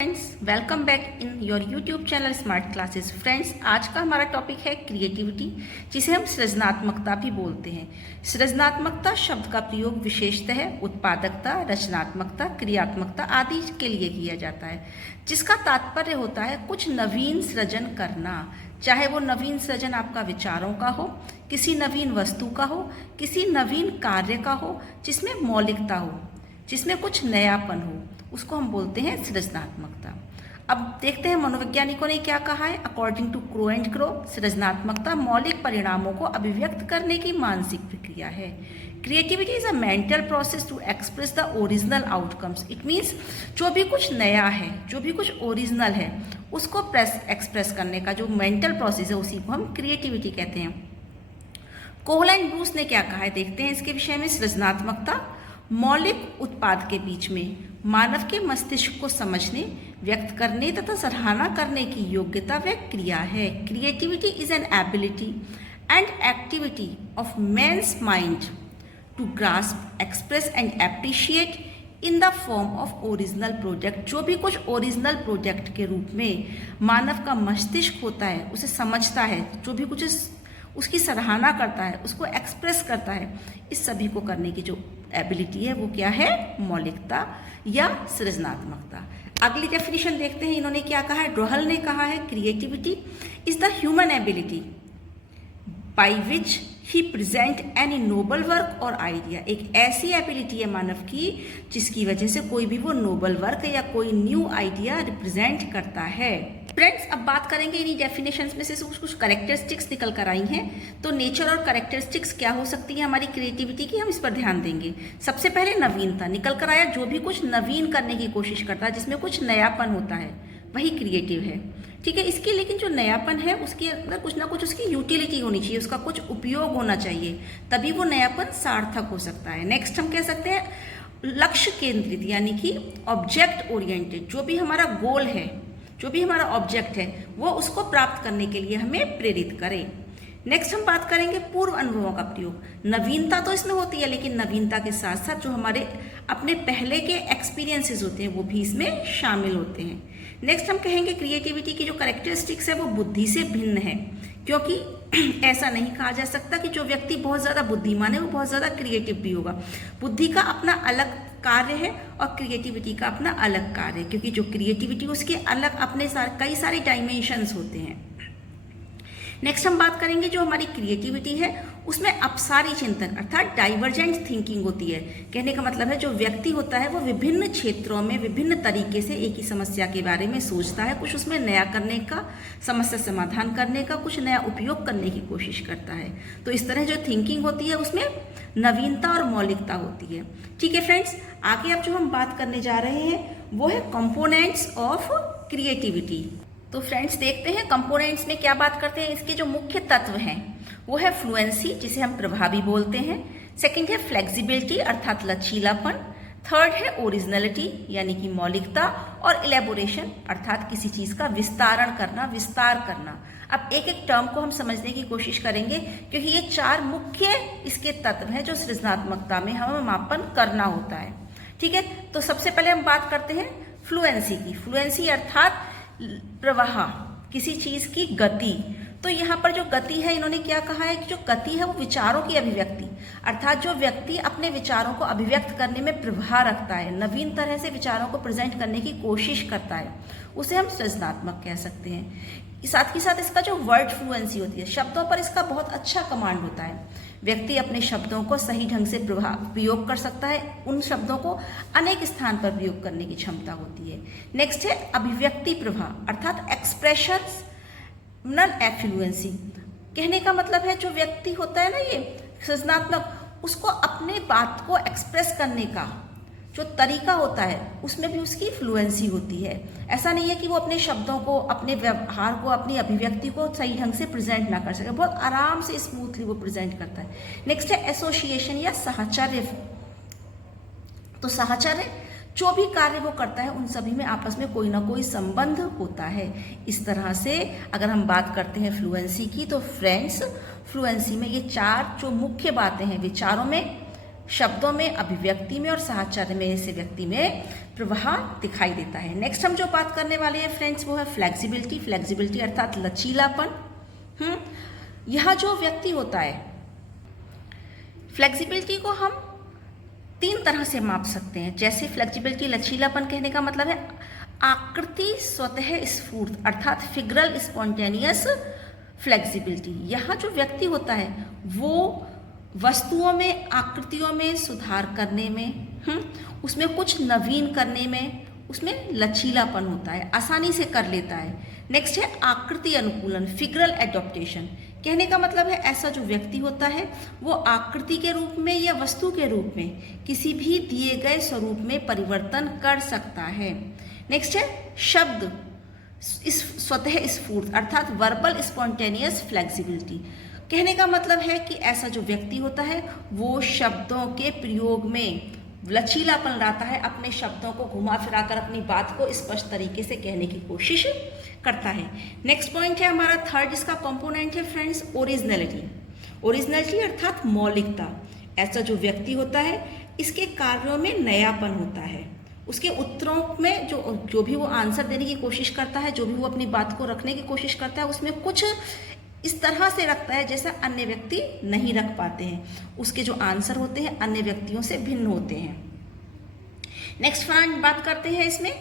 Friends, welcome back in your YouTube channel smart classes. Friends, आज का हमारा topic है क्रिएटिविटी, जिसे हम सृजनात्मकता भी बोलते हैं। सृजनात्मकता शब्द का प्रयोग विशेषतः उत्पादकता, रचनात्मकता, क्रियात्मकता आदि के लिए किया जाता है, जिसका तात्पर्य होता है कुछ नवीन सृजन करना। चाहे वो नवीन सृजन आपका विचारों का हो, किसी नवीन वस्तु का हो, किसी नवीन कार्य का हो, जिसमें मौलिकता हो, जिसमें कुछ नयापन हो, उसको हम बोलते हैं सृजनात्मकता। अब देखते हैं मनोवैज्ञानिकों ने क्या कहा है। According to Crow and Crow, सृजनात्मकता मौलिक परिणामों को अभिव्यक्त करने की मानसिक प्रक्रिया है। Creativity is a mental process to express the original outcomes. It means जो भी कुछ नया है, जो भी कुछ ओरिजिनल है, उसको एक्सप्रेस करने का जो मेंटल प्रोसेस है, उसी को हम क्रिएटिविटी कहते हैं। कोहल एंड ब्रूस ने क्या कहा है, देखते हैं इसके विषय में। सृजनात्मकता मौलिक उत्पाद के बीच में मानव के मस्तिष्क को समझने, व्यक्त करने तथा सराहना करने की योग्यता व क्रिया है। Creativity is an ability and activity of man's mind to grasp, express and appreciate in the form of original project. जो भी कुछ ओरिजिनल प्रोजेक्ट के रूप में मानव का मस्तिष्क होता है, उसे समझता है, जो भी कुछ उसकी सराहना करता है, उसको एक्सप्रेस करता है, इस सभी को करने की जो एबिलिटी है वो क्या है, मौलिकता या सृजनात्मकता। अगली डेफिनेशन देखते हैं, इन्होंने क्या कहा है। ड्रोहल ने कहा है creativity is the human ability by which he present any noble work और आइडिया। एक ऐसी एबिलिटी है मानव की जिसकी वजह से कोई भी वो नोबल वर्क या कोई न्यू आइडिया रिप्रेजेंट करता है। फ्रेंड्स, अब बात करेंगे इन्हीं डेफिनेशंस में से कुछ करेक्टरिस्टिक्स निकल कर आई हैं। तो नेचर और करेक्टरिस्टिक्स क्या हो सकती है हमारी क्रिएटिविटी की, हम इस पर ध्यान देंगे। सबसे पहले नवीनता निकल कर आया। जो भी कुछ नवीन करने की कोशिश करता है, जिसमें कुछ नयापन होता है, वही क्रिएटिव है। ठीक है, इसकी लेकिन जो नयापन है उसके अंदर कुछ ना कुछ उसकी यूटिलिटी होनी चाहिए, उसका कुछ उपयोग होना चाहिए, तभी वो नयापन सार्थक हो सकता है। नेक्स्ट हम कह सकते हैं लक्ष्य केंद्रित, यानी कि ऑब्जेक्ट ओरिएंटेड। जो भी हमारा गोल है, जो भी हमारा ऑब्जेक्ट है, वो उसको प्राप्त करने के लिए हमें प्रेरित करे। नेक्स्ट हम बात करेंगे पूर्व अनुभवों का प्रयोग। नवीनता तो इसमें होती है, लेकिन नवीनता के साथ साथ जो हमारे अपने पहले के एक्सपीरियंसेस होते हैं वो भी इसमें शामिल होते हैं। नेक्स्ट हम कहेंगे क्रिएटिविटी की जो करेक्टरिस्टिक्स है वो बुद्धि से भिन्न है, क्योंकि ऐसा नहीं कहा जा सकता कि जो व्यक्ति बहुत ज़्यादा बुद्धिमान है वो बहुत ज़्यादा क्रिएटिव भी होगा। बुद्धि का अपना अलग कार्य है और क्रिएटिविटी का अपना अलग कार्य है, क्योंकि जो क्रिएटिविटी उसके अलग अपने कई सारे डायमेंशंस होते हैं। नेक्स्ट हम बात करेंगे जो हमारी क्रिएटिविटी है उसमें अपसारी चिंतन अर्थात डाइवर्जेंट थिंकिंग होती है। कहने का मतलब है जो व्यक्ति होता है वो विभिन्न क्षेत्रों में विभिन्न तरीके से एक ही समस्या के बारे में सोचता है, कुछ उसमें नया करने का, समस्या समाधान करने का, कुछ नया उपयोग करने की कोशिश करता है। तो इस तरह जो थिंकिंग होती है उसमें नवीनता और मौलिकता होती है। ठीक है फ्रेंड्स, आगे अब जो हम बात करने जा रहे हैं वो है कंपोनेंट्स ऑफ क्रिएटिविटी। तो फ्रेंड्स देखते हैं कंपोनेंट्स में क्या बात करते हैं। इसके जो मुख्य तत्व हैं वो है फ्लुएंसी, जिसे हम प्रभावी बोलते हैं। सेकंड है फ्लेक्सिबिलिटी अर्थात लचीलापन। थर्ड है ओरिजिनलिटी यानी कि मौलिकता। और इलेबोरेशन अर्थात किसी चीज का विस्तारण करना, विस्तार करना। अब एक एक टर्म को हम समझने की कोशिश करेंगे, क्योंकि ये चार मुख्य इसके तत्व हैं जो सृजनात्मकता में हमें मापन करना होता है। ठीक है, तो सबसे पहले हम बात करते हैं फ्लुएंसी की। फ्लुएंसी अर्थात प्रवाह, किसी चीज की गति। तो यहाँ पर जो गति है, इन्होंने क्या कहा है कि जो गति है वो विचारों की अभिव्यक्ति, अर्थात जो व्यक्ति अपने विचारों को अभिव्यक्त करने में प्रवाह रखता है, नवीन तरह से विचारों को प्रेजेंट करने की कोशिश करता है, उसे हम सृजनात्मक कह सकते हैं। साथ ही साथ इसका जो वर्ड फ्लुएंसी होती है, शब्दों पर इसका बहुत अच्छा कमांड होता है। व्यक्ति अपने शब्दों को सही ढंग से प्रयोग कर सकता है, उन शब्दों को अनेक स्थान पर प्रयोग करने की क्षमता होती है। नेक्स्ट है अभिव्यक्ति प्रवाह अर्थात एक्सप्रेशंस नॉन एफ्लुएंसी। कहने का मतलब है जो व्यक्ति होता है ना, ये सृजनात्मक, उसको अपने बात को एक्सप्रेस करने का जो तरीका होता है उसमें भी उसकी फ्लुएंसी होती है। ऐसा नहीं है कि वो अपने शब्दों को, अपने व्यवहार को, अपनी अभिव्यक्ति को सही ढंग से प्रेजेंट ना कर सके, बहुत आराम से स्मूथली वो प्रेजेंट करता है। नेक्स्ट है एसोसिएशन या साहचर्य। तो साहचर्य जो भी कार्य वो करता है उन सभी में आपस में कोई ना कोई संबंध होता है। इस तरह से अगर हम बात करते हैं फ्लुएंसी की, तो फ्रेंड्स फ्लुएंसी में ये चार जो मुख्य बातें हैं, विचारों में शब्दों में, अभिव्यक्ति में और साहचर्य में से व्यक्ति में प्रवाह दिखाई देता है। नेक्स्ट हम जो बात करने वाले हैं फ्रेंड्स वो है फ्लेक्सिबिलिटी। फ्लेक्सिबिलिटी अर्थात लचीलापन। यह जो व्यक्ति होता है, फ्लेक्सिबिलिटी को हम 3 तरह से माप सकते हैं। जैसे फ्लेक्सिबिलिटी, लचीलापन कहने का मतलब है आकृति स्वतः स्फूर्त अर्थात फिगरल स्पॉन्टेनियस फ्लेक्सिबिलिटी। यहाँ जो व्यक्ति होता है वो वस्तुओं में, आकृतियों में सुधार करने में, उसमें कुछ नवीन करने में उसमें लचीलापन होता है, आसानी से कर लेता है। नेक्स्ट है आकृति अनुकूलन, फिगरल एडॉप्टेशन। कहने का मतलब है ऐसा जो व्यक्ति होता है वो आकृति के रूप में या वस्तु के रूप में किसी भी दिए गए स्वरूप में परिवर्तन कर सकता है। नेक्स्ट है शब्द स्वतः स्फूर्त अर्थात वर्बल स्पॉन्टेनियस फ्लेक्सिबिलिटी। कहने का मतलब है कि ऐसा जो व्यक्ति होता है वो शब्दों के प्रयोग में लचीलापन लाता है, अपने शब्दों को घुमा फिराकर अपनी बात को स्पष्ट तरीके से कहने की कोशिश करता है। नेक्स्ट पॉइंट है हमारा थर्ड, इसका कंपोनेंट है फ्रेंड्स ओरिजिनलिटी। ओरिजिनलिटी अर्थात मौलिकता। ऐसा जो व्यक्ति होता है इसके कार्यों में नयापन होता है, उसके उत्तरों में जो भी वो आंसर देने की कोशिश करता है, जो भी वो अपनी बात को रखने की कोशिश करता है उसमें कुछ इस तरह से रखता है जैसा अन्य व्यक्ति नहीं रख पाते हैं। उसके जो आंसर होते हैं अन्य व्यक्तियों से भिन्न होते हैं। नेक्स्ट बात करते हैं इसमें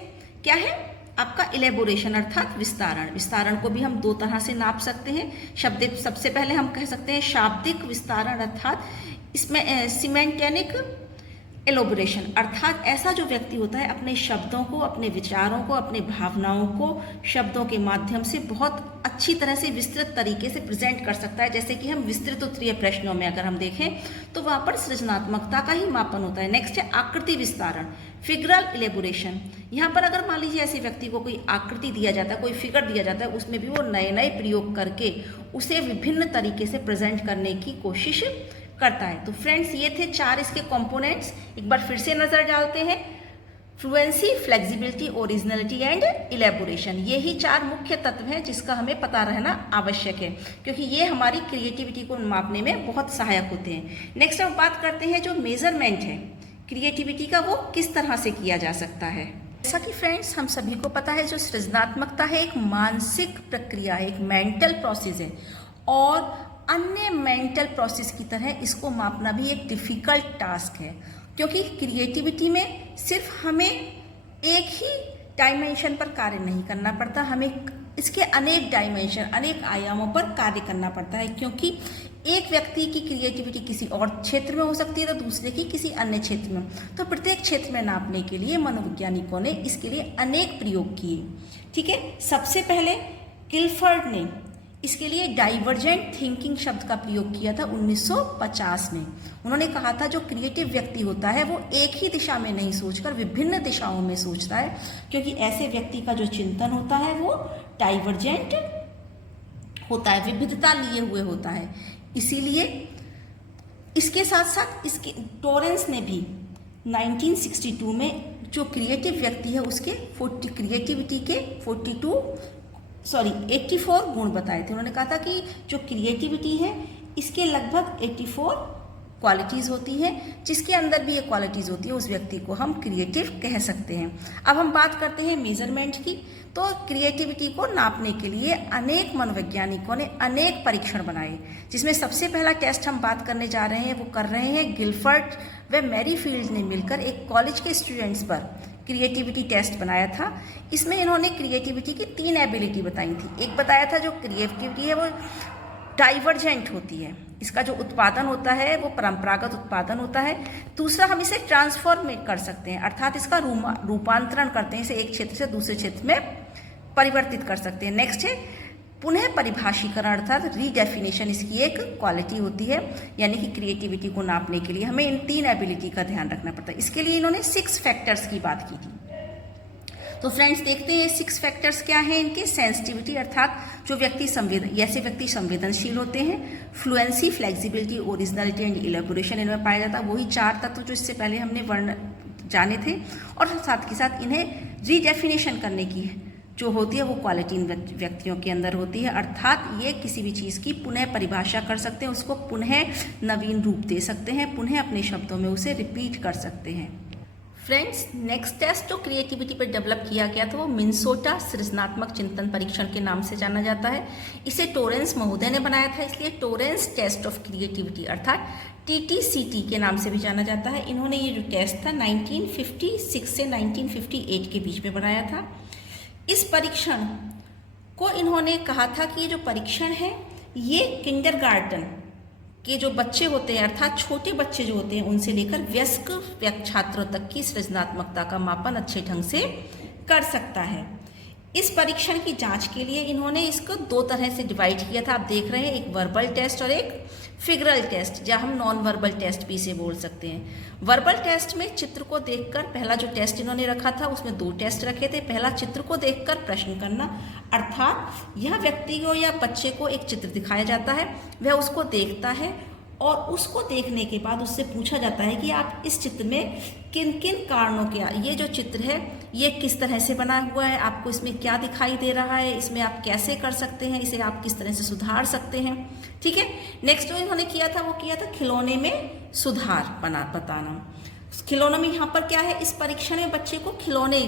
क्या है आपका इलेबोरेशन अर्थात विस्तारण। विस्तारण को भी हम 2 तरह से नाप सकते हैं। सबसे पहले हम कह सकते हैं शाब्दिक विस्तारण अर्थात इसमें सिमेंटेनिक एलोबरेशन अर्थात ऐसा जो व्यक्ति होता है अपने शब्दों को, अपने विचारों को, अपने भावनाओं को शब्दों के माध्यम से बहुत अच्छी तरह से विस्तृत तरीके से प्रेजेंट कर सकता है। जैसे कि हम विस्तृत उत्तरीय प्रश्नों में अगर हम देखें तो वहाँ पर सृजनात्मकता का ही मापन होता है। नेक्स्ट है आकृति विस्तारण, फिगरल इलेबोरेशन। यहाँ पर अगर मान लीजिए ऐसे व्यक्ति को कोई आकृति दिया जाता है, कोई फिगर दिया जाता है, उसमें भी वो नए नए प्रयोग करके उसे विभिन्न तरीके से प्रेजेंट करने की कोशिश करता है। तो फ्रेंड्स ये थे 4 इसके कंपोनेंट्स। एक बार फिर से नजर डालते हैं। Fluency, flexibility, originality and elaboration, ये ही 4 मुख्य तत्व हैं जिसका हमें पता रहना आवश्यक है क्योंकि ये हमारी क्रिएटिविटी को मापने में बहुत सहायक होते हैं। नेक्स्ट हम बात करते हैं जो मेजरमेंट है क्रिएटिविटी का, वो किस तरह से किया जा सकता है। जैसा कि फ्रेंड्स हम सभी को पता है जो सृजनात्मकता है एक मानसिक प्रक्रिया है, एक मेंटल प्रोसेस है और अन्य मेंटल प्रोसेस की तरह इसको मापना भी एक डिफिकल्ट टास्क है क्योंकि क्रिएटिविटी में सिर्फ हमें एक ही डायमेंशन पर कार्य नहीं करना पड़ता, हमें इसके अनेक डायमेंशन, अनेक आयामों पर कार्य करना पड़ता है क्योंकि एक व्यक्ति की क्रिएटिविटी किसी और क्षेत्र में हो सकती है तो दूसरे की किसी अन्य क्षेत्र में। तो प्रत्येक क्षेत्र में नापने के लिए मनोवैज्ञानिकों ने इसके लिए अनेक प्रयोग किए। ठीक है, सबसे पहले गिलफर्ड ने इसके लिए डाइवर्जेंट थिंकिंग शब्द का प्रयोग किया था 1950 में। उन्होंने कहा था जो क्रिएटिव व्यक्ति होता है वो एक ही दिशा में नहीं सोचकर विभिन्न दिशाओं में सोचता है क्योंकि ऐसे व्यक्ति का जो चिंतन होता है वो डाइवर्जेंट होता है, विविधता लिए हुए होता है। इसीलिए इसके साथ साथ इसके टोरेंस ने भी 1962 में जो क्रिएटिव व्यक्ति है उसके क्रिएटिविटी के 84 गुण बताए थे। उन्होंने कहा था कि जो क्रिएटिविटी है इसके लगभग 84 क्वालिटीज़ होती है, जिसके अंदर भी ये क्वालिटीज़ होती है उस व्यक्ति को हम क्रिएटिव कह सकते हैं। अब हम बात करते हैं मेजरमेंट की। तो क्रिएटिविटी को नापने के लिए अनेक मनोवैज्ञानिकों ने अनेक परीक्षण बनाए, जिसमें सबसे पहला टेस्ट हम बात करने जा रहे हैं वो कर रहे हैं गिलफर्ड व मैरीफील्ड ने मिलकर एक कॉलेज के स्टूडेंट्स पर क्रिएटिविटी टेस्ट बनाया था। इसमें इन्होंने क्रिएटिविटी की 3 एबिलिटी बताई थी। एक बताया था जो क्रिएटिविटी है वो डाइवर्जेंट होती है, इसका जो उत्पादन होता है वो परंपरागत उत्पादन होता है। दूसरा हम इसे ट्रांसफॉर्म कर सकते हैं अर्थात इसका रूपांतरण करते हैं, इसे एक क्षेत्र से दूसरे क्षेत्र में परिवर्तित कर सकते हैं। नेक्स्ट है पुनः परिभाषीकरण अर्थात रीडेफिनेशन, इसकी एक क्वालिटी होती है। यानी कि क्रिएटिविटी को नापने के लिए हमें इन 3 एबिलिटी का ध्यान रखना पड़ता है। इसके लिए इन्होंने 6 फैक्टर्स की बात की थी। तो फ्रेंड्स देखते हैं 6 फैक्टर्स क्या हैं इनके। सेंसिटिविटी अर्थात जो व्यक्ति ऐसे व्यक्ति संवेदनशील होते हैं। Fluency, flexibility, originality and elaboration इनमें पाया जाता है। वही 4 तत्व जो इससे पहले हमने जाने थे। और साथ के साथ इन्हें रीडेफिनेशन करने की जो होती है वो क्वालिटी इन व्यक्तियों के अंदर होती है, अर्थात ये किसी भी चीज़ की पुनः परिभाषा कर सकते हैं, उसको पुनः नवीन रूप दे सकते हैं, पुनः अपने शब्दों में उसे रिपीट कर सकते हैं। फ्रेंड्स, नेक्स्ट टेस्ट जो क्रिएटिविटी पर डेवलप किया गया था वो मिनेसोटा सृजनात्मक चिंतन परीक्षण के नाम से जाना जाता है। इसे टोरेंस महोदय ने बनाया था, इसलिए टोरेंस टेस्ट ऑफ क्रिएटिविटी अर्थात TTCT के नाम से भी जाना जाता है। इन्होंने ये जो टेस्ट था 1956 से 1958 के बीच में बनाया था। इस परीक्षण को इन्होंने कहा था कि ये जो परीक्षण है ये किंडरगार्टन के जो बच्चे होते हैं अर्थात छोटे बच्चे जो होते हैं उनसे लेकर वयस्क छात्रों तक की सृजनात्मकता का मापन अच्छे ढंग से कर सकता है। इस परीक्षण की जांच के लिए इन्होंने इसको दो तरह से डिवाइड किया था। आप देख रहे हैं, एक वर्बल टेस्ट और एक फिगरल टेस्ट, या हम नॉन वर्बल टेस्ट भी इसे बोल सकते हैं। वर्बल टेस्ट में चित्र को देखकर, पहला जो टेस्ट इन्होंने रखा था उसमें दो टेस्ट रखे थे। पहला चित्र को देखकर प्रश्न करना, अर्थात यह व्यक्ति को या बच्चे को एक चित्र दिखाया जाता है, वह उसको देखता है और उसको देखने के बाद उससे पूछा जाता है कि आप इस चित्र में किन किन कारणों के, ये जो चित्र है ये किस तरह से बना हुआ है, आपको इसमें क्या दिखाई दे रहा है, इसमें आप कैसे कर सकते हैं, इसे आप किस तरह से सुधार सकते हैं। ठीक है। नेक्स्ट जो इन्होंने किया था वो किया था खिलौने में सुधार बताना। खिलौनों में यहाँ पर क्या है, इस परीक्षण में बच्चे को खिलौने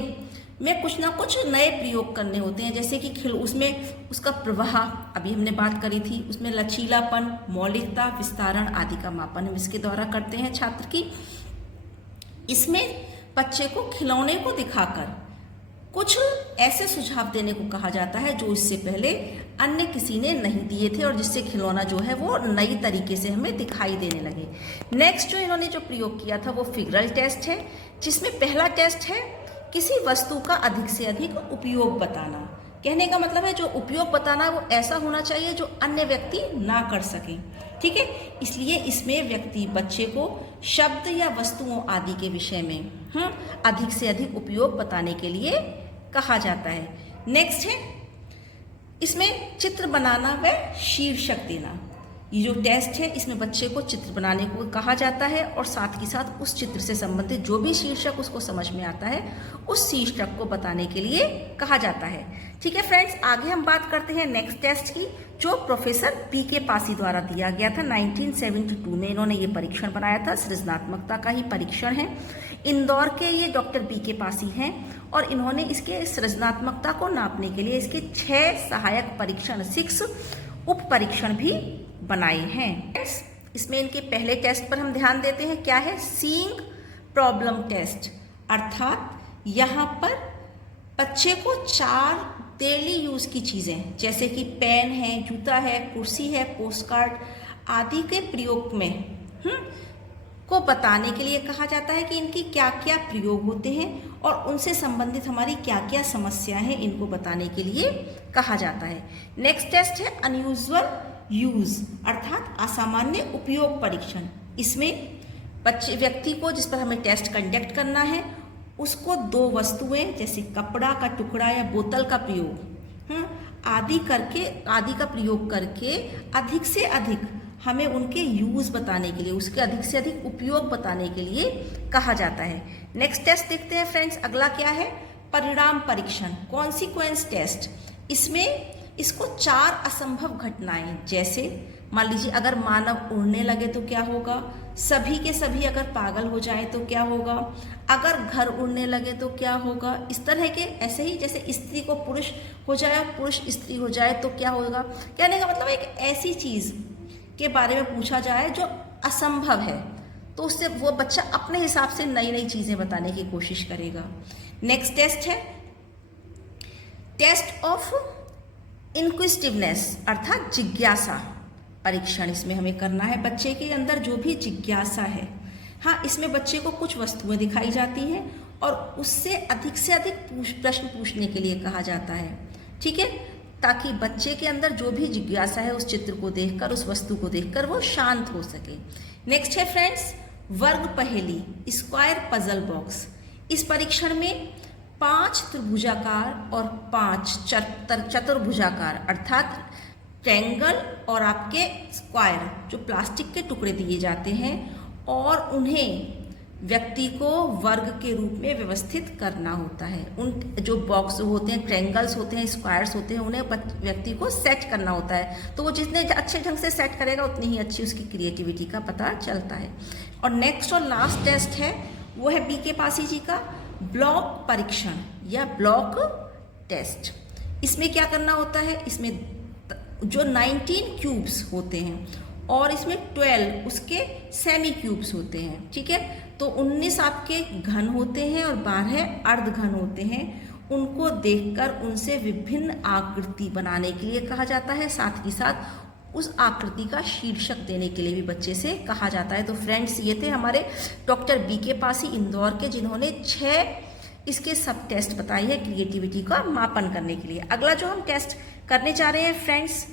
में कुछ ना कुछ नए प्रयोग करने होते हैं, जैसे कि उसमें उसका प्रवाह, अभी हमने बात करी थी, उसमें लचीलापन, मौलिकता, विस्तारण आदि का मापन हम इसके द्वारा करते हैं छात्र की। इसमें बच्चे को खिलौने को दिखाकर कुछ ऐसे सुझाव देने को कहा जाता है जो इससे पहले अन्य किसी ने नहीं दिए थे और जिससे खिलौना जो है वो नई तरीके से हमें दिखाई देने लगे। नेक्स्ट जो इन्होंने जो प्रयोग किया था वो फिगरल टेस्ट है, जिसमें पहला टेस्ट है किसी वस्तु का अधिक से अधिक उपयोग बताना। कहने का मतलब है जो उपयोग बताना है वो ऐसा होना चाहिए जो अन्य व्यक्ति ना कर सके। ठीक है। इसलिए इसमें व्यक्ति बच्चे को शब्द या वस्तुओं आदि के विषय में अधिक से अधिक उपयोग बताने के लिए कहा जाता है। नेक्स्ट है इसमें चित्र बनाना व शीर्षक देना। ये जो टेस्ट है इसमें बच्चे को चित्र बनाने को कहा जाता है और साथ ही साथ उस चित्र से संबंधित जो भी शीर्षक उसको समझ में आता है उस शीर्षक को बताने के लिए कहा जाता है। ठीक है फ्रेंड्स, आगे हम बात करते हैं नेक्स्ट टेस्ट की, जो प्रोफेसर PK पासी द्वारा दिया गया था 1972 में। इन्होंने ये परीक्षण बनाया था, सृजनात्मकता का ही परीक्षण है। इंदौर के ये डॉक्टर PK पासी हैं और इन्होंने इसके सृजनात्मकता को नापने के लिए इसके 6 सहायक परीक्षण, 6 उप परीक्षण भी बनाए हैं। इसमें इनके पहले टेस्ट पर हम ध्यान देते हैं, क्या है, सीइंग प्रॉब्लम टेस्ट, अर्थात यहाँ पर बच्चे को 4 डेली यूज की चीजें जैसे कि पेन है, जूता है, कुर्सी है, पोस्ट कार्ड आदि के प्रयोग में को बताने के लिए कहा जाता है कि इनकी क्या क्या प्रयोग होते हैं और उनसे संबंधित हमारी क्या क्या समस्या है, इनको बताने के लिए कहा जाता है। नेक्स्ट टेस्ट है अनयूजुअल यूज, अर्थात असामान्य उपयोग परीक्षण। इसमें बच्चे व्यक्ति को जिस पर हमें टेस्ट कंडक्ट करना है उसको 2 वस्तुएं जैसे कपड़ा का टुकड़ा या बोतल का प्रयोग आदि का प्रयोग करके अधिक से अधिक हमें उनके यूज बताने के लिए, उसके अधिक से अधिक उपयोग बताने के लिए कहा जाता है। नेक्स्ट टेस्ट देखते हैं फ्रेंड्स, अगला क्या है, परिणाम परीक्षण, कॉन्सिक्वेंस टेस्ट। इसमें इसको 4 असंभव घटनाएं, जैसे मान लीजिए अगर मानव उड़ने लगे तो क्या होगा, सभी के सभी अगर पागल हो जाए तो क्या होगा, अगर घर उड़ने लगे तो क्या होगा, इस तरह के। ऐसे ही जैसे स्त्री को पुरुष हो जाए और पुरुष स्त्री हो जाए तो क्या होगा। कहने का मतलब एक ऐसी चीज के बारे में पूछा जाए जो असंभव है तो उससे वो बच्चा अपने हिसाब से नई नई चीजें बताने की कोशिश करेगा। नेक्स्ट टेस्ट है टेस्ट ऑफ इंक्विजिटिवनेस, अर्थात जिज्ञासा परीक्षण। इसमें हमें करना है बच्चे के अंदर जो भी जिज्ञासा है। हाँ, इसमें बच्चे को कुछ वस्तुएं दिखाई जाती हैं और उससे अधिक प्रश्न पूछने के लिए कहा जाता है। ठीक है, ताकि बच्चे के अंदर जो भी जिज्ञासा है उस चित्र को देखकर, उस वस्तु को देखकर वो शांत हो सके। नेक्स्ट है फ्रेंड्स वर्ग पहेली, स्क्वायर पजल बॉक्स। इस परीक्षण में 5 त्रिभुजाकार और 5 चतुर्भुजाकार अर्थात ट्रायंगल और आपके स्क्वायर जो प्लास्टिक के टुकड़े दिए जाते हैं और उन्हें व्यक्ति को वर्ग के रूप में व्यवस्थित करना होता है। उन जो बॉक्स होते हैं, ट्रायंगल्स होते हैं, स्क्वायर्स होते हैं, उन्हें व्यक्ति को सेट करना होता है। तो वो जितने अच्छे ढंग से सेट करेगा उतनी ही अच्छी उसकी क्रिएटिविटी का पता चलता है। और नेक्स्ट और लास्ट टेस्ट है वो है बीके पासी जी का ब्लॉक परीक्षण या ब्लॉक टेस्ट। इसमें क्या करना होता है, इसमें जो 19 क्यूब्स होते हैं और इसमें 12 उसके सेमी क्यूब्स होते हैं, ठीक है। तो 19 आपके घन होते हैं और 12 अर्ध घन होते हैं। उनको देखकर उनसे विभिन्न आकृति बनाने के लिए कहा जाता है, साथ ही साथ उस आकृति का शीर्षक देने के लिए भी बच्चे से कहा जाता है। तो फ्रेंड्स, ये थे हमारे डॉक्टर बीके पासी इंदौर के, जिन्होंने 6 इसके सब टेस्ट बताई है क्रिएटिविटी का मापन करने के लिए। अगला जो हम टेस्ट करने जा रहे हैं फ्रेंड्स,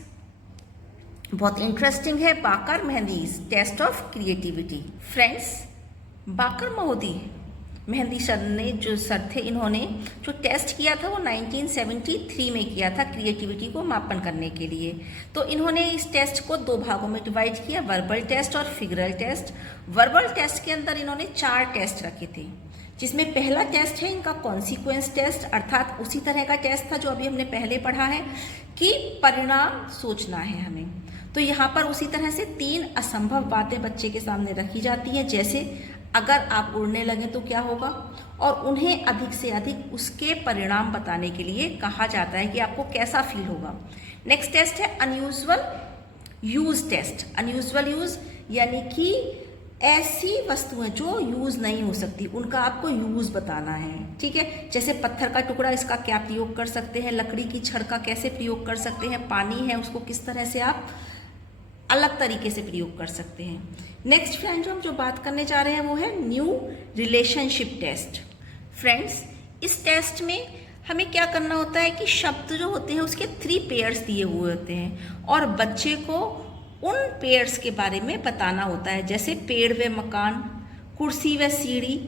बहुत इंटरेस्टिंग है, Baqar Mehndi's test of creativity. Friends, Baqar Mehndi sir ने जो सर थे, इन्होंने जो टेस्ट किया था वो 1973 में किया था क्रिएटिविटी को मापन करने के लिए। तो इन्होंने इस टेस्ट को 2 भागों में डिवाइड किया, वर्बल टेस्ट और फिगरल टेस्ट। वर्बल टेस्ट के अंदर इन्होंने 4 टेस्ट रखे थे, जिसमें पहला टेस्ट है इनका कॉन्सिक्वेंस टेस्ट, अर्थात उसी तरह का टेस्ट था जो अभी हमने पहले पढ़ा है कि परिणाम सोचना है हमें। तो यहाँ पर उसी तरह से 3 असंभव बातें बच्चे के सामने रखी जाती हैं, जैसे अगर आप उड़ने लगे तो क्या होगा, और उन्हें अधिक से अधिक उसके परिणाम बताने के लिए कहा जाता है कि आपको कैसा फील होगा। नेक्स्ट टेस्ट है unusual use test. Unusual use यानी कि ऐसी वस्तुएं जो यूज नहीं हो सकती, उनका आपको यूज बताना है, ठीक है। जैसे पत्थर का टुकड़ा, इसका क्या प्रयोग कर सकते हैं, लकड़ी की छड़ का कैसे प्रयोग कर सकते हैं, पानी है उसको किस तरह से आप अलग तरीके से प्रयोग कर सकते हैं। नेक्स्ट फ्रेंड जो हम बात करने जा रहे हैं वो है न्यू रिलेशनशिप टेस्ट। फ्रेंड्स, इस टेस्ट में हमें क्या करना होता है कि शब्द जो होते हैं उसके 3 पेयर्स दिए हुए होते हैं और बच्चे को उन पेयर्स के बारे में बताना होता है, जैसे पेड़ व मकान, कुर्सी व सीढ़ी,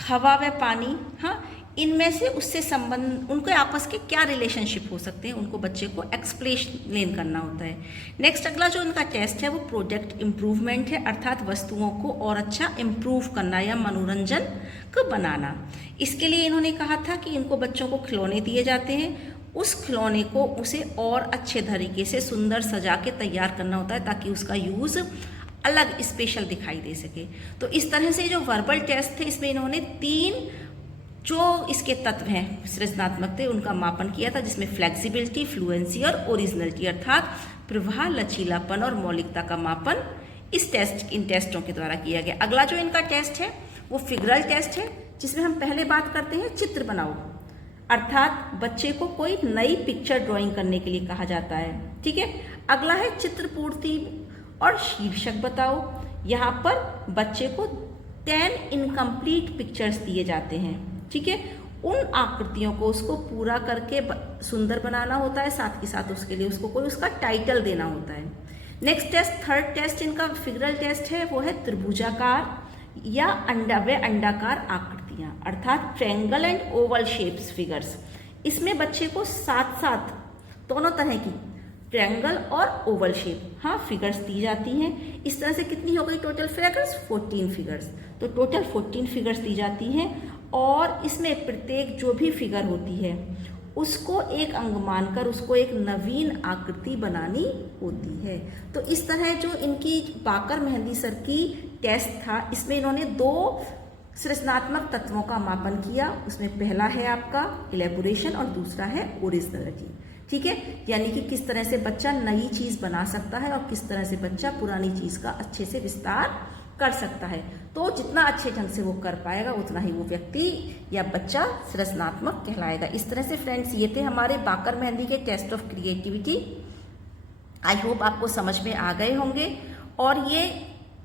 हवा व पानी। हाँ, इनमें से उससे संबंध, उनके आपस के क्या रिलेशनशिप हो सकते हैं, उनको बच्चे को एक्सप्लेन करना होता है। नेक्स्ट अगला जो इनका टेस्ट है वो प्रोडक्ट इम्प्रूवमेंट है, अर्थात वस्तुओं को और अच्छा इम्प्रूव करना या मनोरंजन को बनाना। इसके लिए इन्होंने कहा था कि इनको बच्चों को खिलौने दिए जाते हैं, उस खिलौने को उसे और अच्छे तरीके से सुंदर सजा के तैयार करना होता है ताकि उसका यूज़ अलग स्पेशल दिखाई दे सके। तो इस तरह से जो वर्बल टेस्ट थे, इसमें इन्होंने 3 जो इसके तत्व हैं सृजनात्मक थे उनका मापन किया था, जिसमें फ्लेक्सिबिलिटी, फ्लुएंसी और ओरिजिनलिटी अर्थात प्रवाह, लचीलापन और मौलिकता का मापन इन टेस्टों के द्वारा किया गया। अगला जो इनका टेस्ट है वो फिगरल टेस्ट है, जिसमें हम पहले बात करते हैं चित्र बनाओ, अर्थात बच्चे को कोई नई पिक्चर ड्राइंग करने के लिए कहा जाता है, ठीक है। अगला है चित्र पूर्ति और शीर्षक बताओ। यहाँ पर बच्चे को 10 इनकम्प्लीट पिक्चर्स दिए जाते हैं, ठीक है। उन आकृतियों को उसको पूरा करके सुंदर बनाना होता है, साथ ही साथ उसके लिए उसको कोई उसका टाइटल देना होता है। नेक्स्ट टेस्ट, थर्ड टेस्ट इनका फिगरल टेस्ट है, वो है त्रिभुजाकार या अंडाकार आकृतियां, अर्थात triangle and Oval shapes figures. इसमें बच्चे को साथ साथ दोनों तरह की ट्रायंगल और ओवल शेप फिगर्स दी जाती हैं। इस तरह से कितनी हो गई टोटल फिगर्स? 14 फिगर्स। तो टोटल 14 फिगर्स दी जाती हैं और इसमें प्रत्येक जो भी फिगर होती है उसको एक अंग मानकर उसको एक नवीन आकृति बनानी होती है। तो इस तरह जो इनकी बाकर मेहंदी सर की टेस्ट था, इसमें इन्होंने 2 सृजनात्मक तत्वों का मापन किया। उसमें पहला है आपका इलेबोरेशन और दूसरा है ओरिजिनलिटी, ठीक है। यानी कि किस तरह से बच्चा नई चीज़ बना सकता है और किस तरह से बच्चा पुरानी चीज़ का अच्छे से विस्तार कर सकता है। तो जितना अच्छे ढंग से वो कर पाएगा उतना ही वो व्यक्ति या बच्चा सृजनात्मक कहलाएगा। इस तरह से फ्रेंड्स ये थे हमारे बाकर मेहंदी के test of creativity. I hope आपको समझ में आ गए होंगे और ये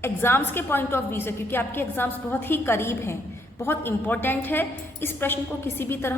एग्जाम्स के पॉइंट ऑफ व्यू से, क्योंकि आपके एग्जाम्स बहुत ही करीब हैं, बहुत इंपॉर्टेंट है, इस प्रश्न को किसी भी तरह